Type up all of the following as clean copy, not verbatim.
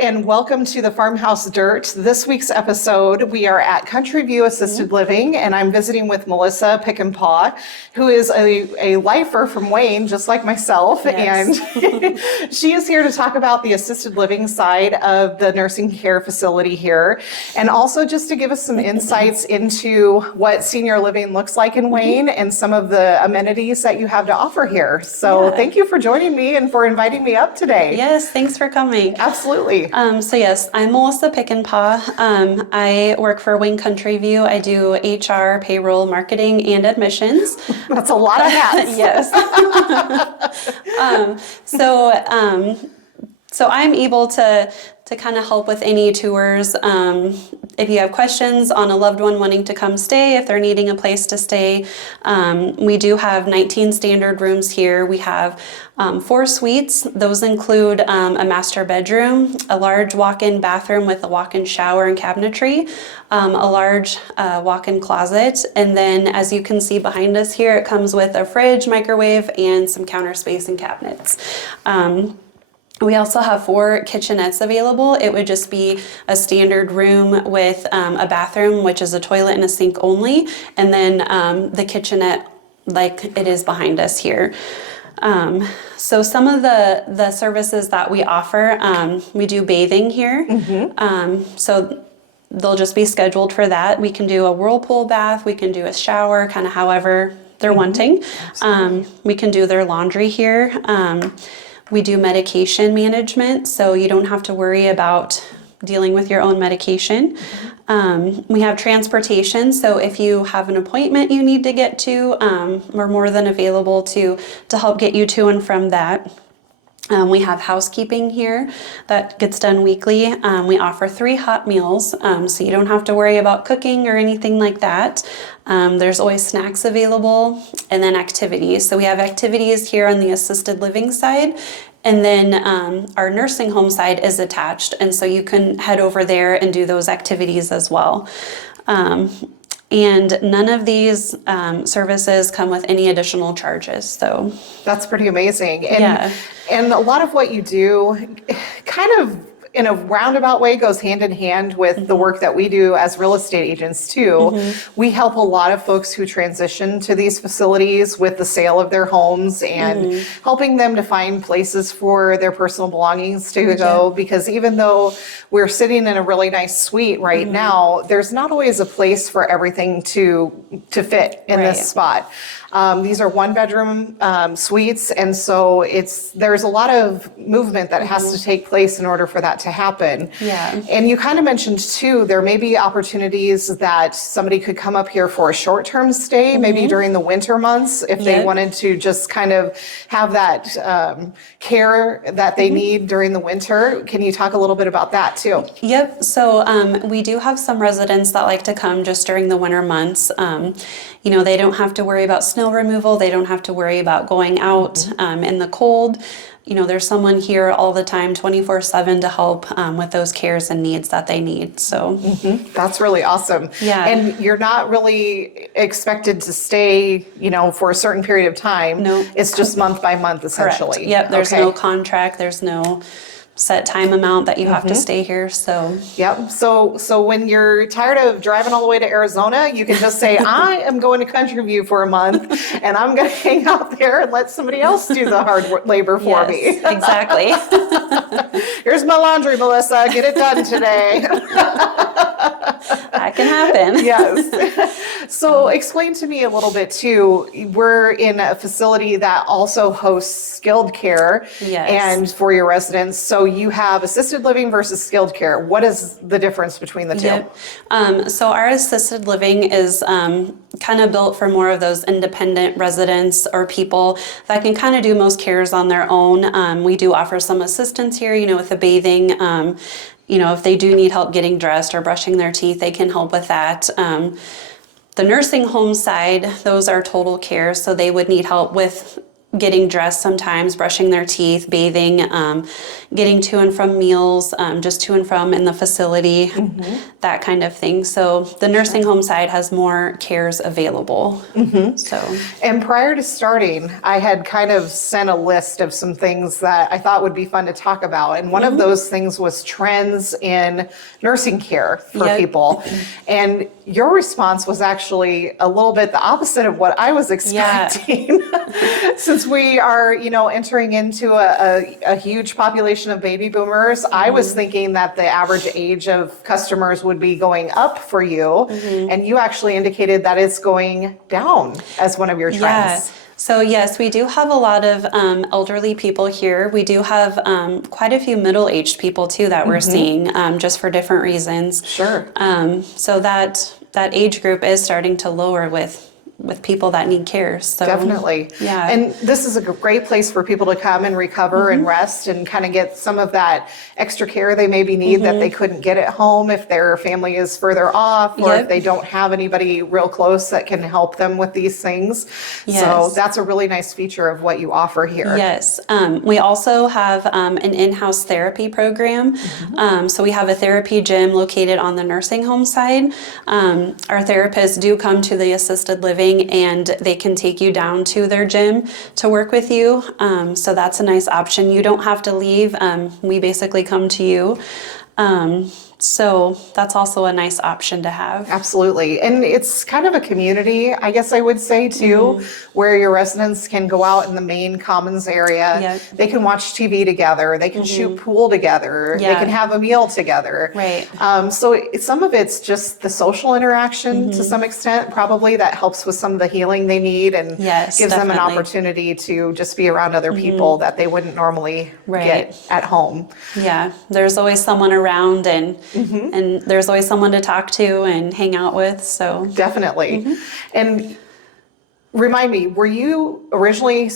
and welcome to the Farmhouse Dirt. This week's episode, we are at Countryview Assisted Living, and I'm visiting with Melissa Pickinpaugh, who is a lifer from Wayne, just like myself. Yes. And she is here to talk about the assisted living side of the nursing care facility here, and also just to give us some insights into what senior living looks like in Wayne and some of the amenities that you have to offer here. So thank you for joining me and for inviting me up today. Yes, thanks for coming. Absolutely. So yes, I'm Melissa Pickinpaugh. I work for Wayne Countryview. I do HR, payroll, marketing, and admissions. That's a lot of hats. Yes. So I'm able to kind of help with any tours. If you have questions on a loved one wanting to come stay, if they're needing a place to stay, we do have 19 standard rooms here. We have 4 suites. Those include a master bedroom, a large walk-in bathroom with a walk-in shower and cabinetry, a large walk-in closet, and then as you can see behind us here, it comes with a fridge, microwave, and some counter space and cabinets. We also have 4 kitchenettes available. It would just be a standard room with a bathroom, which is a toilet and a sink only, and then the kitchenette like it is behind us here. So some of the services that we offer, we do bathing here. So they'll just be scheduled for that. We can do a whirlpool bath, we can do a shower, kind of however they're wanting. We can do their laundry here. We do medication management, so you don't have to worry about dealing with your own medication. We have transportation, so if you have an appointment you need to get to, we're more than available to help get you to and from that. We have housekeeping here that gets done weekly. We offer 3 hot meals, so you don't have to worry about cooking or anything like that. There's always snacks available, and then activities. So we have activities here on the assisted living side, and then our nursing home side is attached, and so you can head over there and do those activities as well. And none of these services come with any additional charges. So that's pretty amazing. And a lot of what you do kind of in a roundabout way goes hand in hand with the work that we do as real estate agents too. We help a lot of folks who transition to these facilities with the sale of their homes and helping them to find places for their personal belongings to go, because even though we're sitting in a really nice suite right now, there's not always a place for everything to fit in this spot. These are 1-bedroom suites, and so there's a lot of movement that has to take place in order for that to happen. And you kind of mentioned too, there may be opportunities that somebody could come up here for a short-term stay, maybe during the winter months, if they wanted to just kind of have that care that they need during the winter. Can you talk a little bit about that too? Yep. So we do have some residents that like to come just during the winter months. You know, they don't have to worry about snow removal. They don't have to worry about going out in the cold. You know, there's someone here all the time, 24/7 to help with those cares and needs that they need. So that's really awesome. And you're not really expected to stay, you know, for a certain period of time. No. It's just month by month, essentially. Correct. Yep. There's no contract. There's no set time amount that you have to stay here. So so when you're tired of driving all the way to Arizona, you can just say, I am going to Countryview for a month and I'm going to hang out there and let somebody else do the hard labor for me. Exactly. Here's my laundry, Melissa, get it done today. That can happen. Yes. So explain to me a little bit too, we're in a facility that also hosts skilled care and for your residents. So you have assisted living versus skilled care. What is the difference between the two? So our assisted living is kind of built for more of those independent residents or people that can kind of do most cares on their own. We do offer some assistance here, you know, with the bathing. You know, if they do need help getting dressed or brushing their teeth, they can help with that. The nursing home side, those are total care, so they would need help with getting dressed sometimes, brushing their teeth, bathing, getting to and from meals, just to and from in the facility, that kind of thing. So the nursing home side has more cares available. So, and prior to starting, I had kind of sent a list of some things that I thought would be fun to talk about. And one of those things was trends in nursing care for people. And your response was actually a little bit the opposite of what I was expecting. Since we are, entering into a huge population of baby boomers, I was thinking that the average age of customers would be going up for you. And you actually indicated that it's going down as one of your trends. Yeah. So yes, we do have a lot of elderly people here. We do have quite a few middle-aged people too that we're seeing, just for different reasons. Sure. So that age group is starting to lower with people that need care. So definitely. Yeah. And this is a great place for people to come and recover and rest and kind of get some of that extra care they maybe need that they couldn't get at home if their family is further off, or if they don't have anybody real close that can help them with these things. So that's a really nice feature of what you offer here. Yes. We also have an in-house therapy program. So we have a therapy gym located on the nursing home side. Our therapists do come to the assisted living, and they can take you down to their gym to work with you. So that's a nice option. You don't have to leave. We basically come to you. So that's also a nice option to have. Absolutely. And it's kind of a community, I guess I would say too, where your residents can go out in the main commons area. They can watch TV together. They can shoot pool together. They can have a meal together. Right. So some of it's just the social interaction to some extent, probably, that helps with some of the healing they need and gives them an opportunity to just be around other people that they wouldn't normally get at home. Yeah. There's always someone around, and there's always someone to talk to and hang out with. So definitely. And remind me, did you originally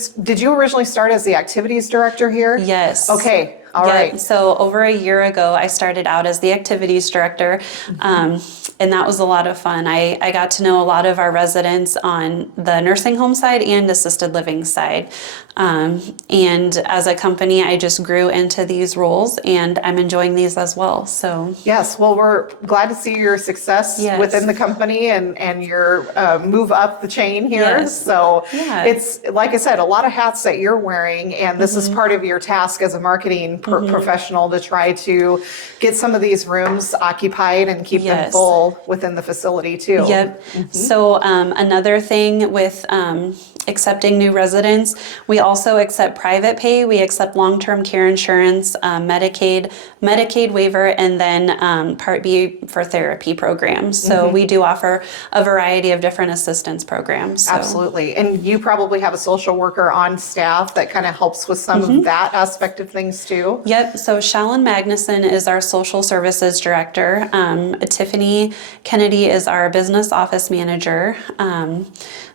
start as the activities director here? Yes. Okay. All right. So over a year ago, I started out as the activities director, and that was a lot of fun. I got to know a lot of our residents on the nursing home side and assisted living side. And as a company, I just grew into these roles, and I'm enjoying these as well. So yes, well, we're glad to see your success within the company and your move up the chain here. So it's, like I said, a lot of hats that you're wearing, and this is part of your task as a marketing professional to try to get some of these rooms occupied and keep them full within the facility too. So another thing with accepting new residents, we also accept private pay. We accept long-term care insurance, Medicaid waiver, and then Part B for therapy programs. So we do offer a variety of different assistance programs. So. Absolutely. And you probably have a social worker on staff that kind of helps with some of that aspect of things too. Yep. So Shallon Magnuson is our social services director. Tiffany Kennedy is our business office manager.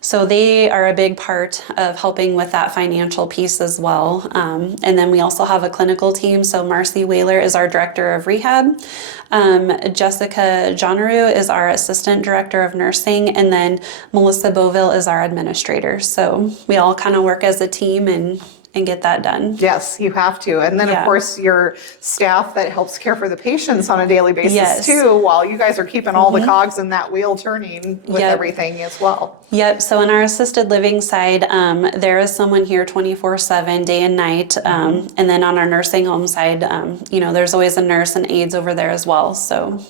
So they are a big part of helping with that financial piece as well. And then we also have a clinical team. So Marcy Whaler is our director of rehab. Jessica Jonaru is our assistant director of nursing. And then Melissa Beauville is our administrator. So we all kind of work as a team and get that done. Yes, you have to. And then of course your staff that helps care for the patients on a daily basis too, while you guys are keeping all the cogs in that wheel turning with everything as well. Yep. So in our assisted living side, there is someone here 24/7, day and night. And then on our nursing home side, there's always a nurse and aides over there as well. So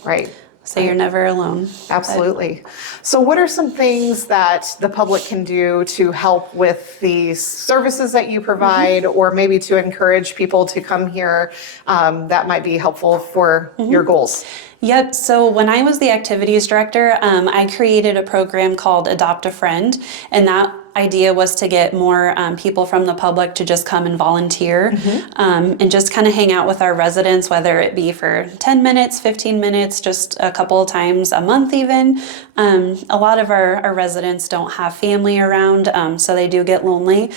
So you're never alone. Absolutely. So what are some things that the public can do to help with the services that you provide, or maybe to encourage people to come here that might be helpful for your goals? Yep. So when I was the activities director, I created a program called Adopt a Friend, and that idea was to get more people from the public to just come and volunteer and just kind of hang out with our residents, whether it be for 10 minutes, 15 minutes, just a couple of times a month even. A lot of our residents don't have family around, so they do get lonely.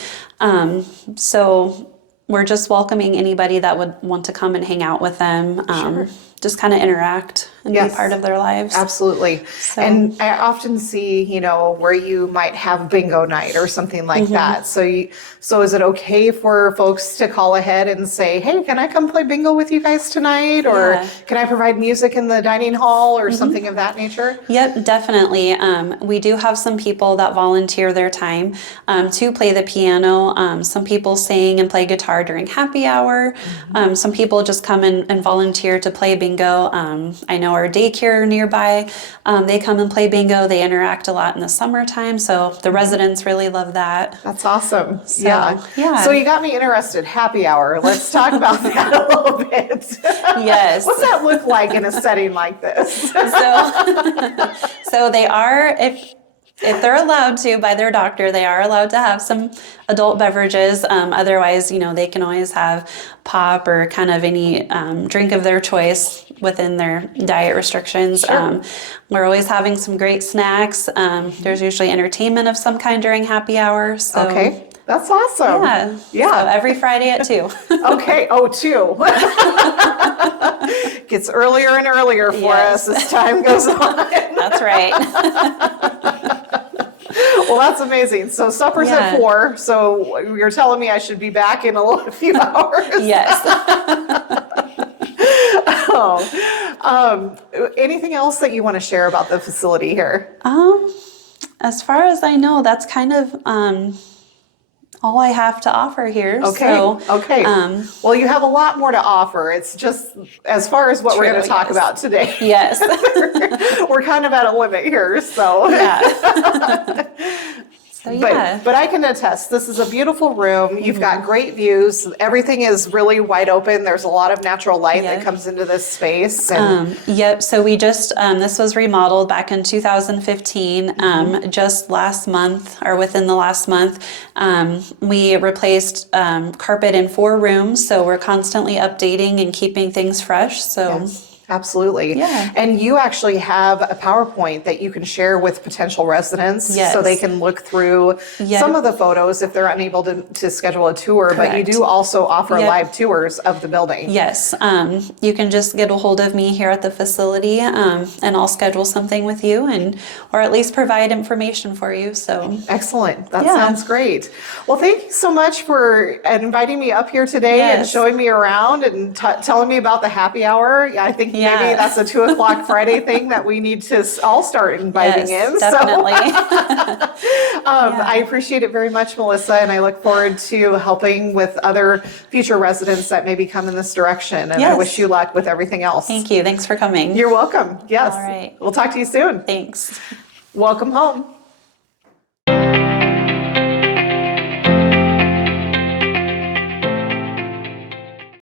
So we're just welcoming anybody that would want to come and hang out with them, just kind of interact. and Yes. be part of their lives. Absolutely. So- And I often see, where you might have bingo night or something like that. So is it okay for folks to call ahead and say, hey, can I come play bingo with you guys tonight? Or can I provide music in the dining hall or something of that nature? Yep, definitely. We do have some people that volunteer their time to play the piano. Some people sing and play guitar during happy hour. Some people just come and volunteer to play bingo. I know our daycare nearby, they come and play bingo. They interact a lot in the summertime, so the residents really love that. That's awesome. So, yeah. So you got me interested. Happy hour. Let's talk about that a little bit. Yes. What's that look like in a setting like this? So they are, if they're allowed to by their doctor, they are allowed to have some adult beverages. Otherwise, they can always have pop or kind of any drink of their choice within their diet restrictions. Sure. We're always having some great snacks. There's usually entertainment of some kind during happy hour. So, okay. That's awesome. Yeah. So every Friday at 2. Okay. Oh, 2. Gets earlier and earlier for us as time goes on. That's right. Well, that's amazing. So supper's at 4. So you're telling me I should be back in a few hours? Yes. Anything else that you want to share about the facility here? As far as I know, that's kind of all I have to offer here. Okay. So, okay. Well, you have a lot more to offer. It's just as far as what we're going to talk about today. Yes. We're kind of at a limit here. So. Yeah. So, yeah. But I can attest, this is a beautiful room. You've got great views. Everything is really wide open. There's a lot of natural light that comes into this space. And Yep. So we just, this was remodeled back in 2015. Just last month, or within the last month, we replaced carpet in 4 rooms. So we're constantly updating and keeping things fresh. So. Yes. Absolutely. Yeah. And you actually have a PowerPoint that you can share with potential residents so they can look through some of the photos if they're unable to schedule a tour. Correct. But you do also offer live tours of the building. Yes. You can just get a hold of me here at the facility and I'll schedule something with you or at least provide information for you. So excellent. That sounds great. Well, thank you so much for inviting me up here today and showing me around and telling me about the happy hour. I think maybe that's a 2:00 Friday thing that we need to all start inviting in. Definitely. I appreciate it very much, Melissa, and I look forward to helping with other future residents that maybe come in this direction. And I wish you luck with everything else. Thank you. Thanks for coming. You're welcome. Yes. All right. We'll talk to you soon. Thanks. Welcome home.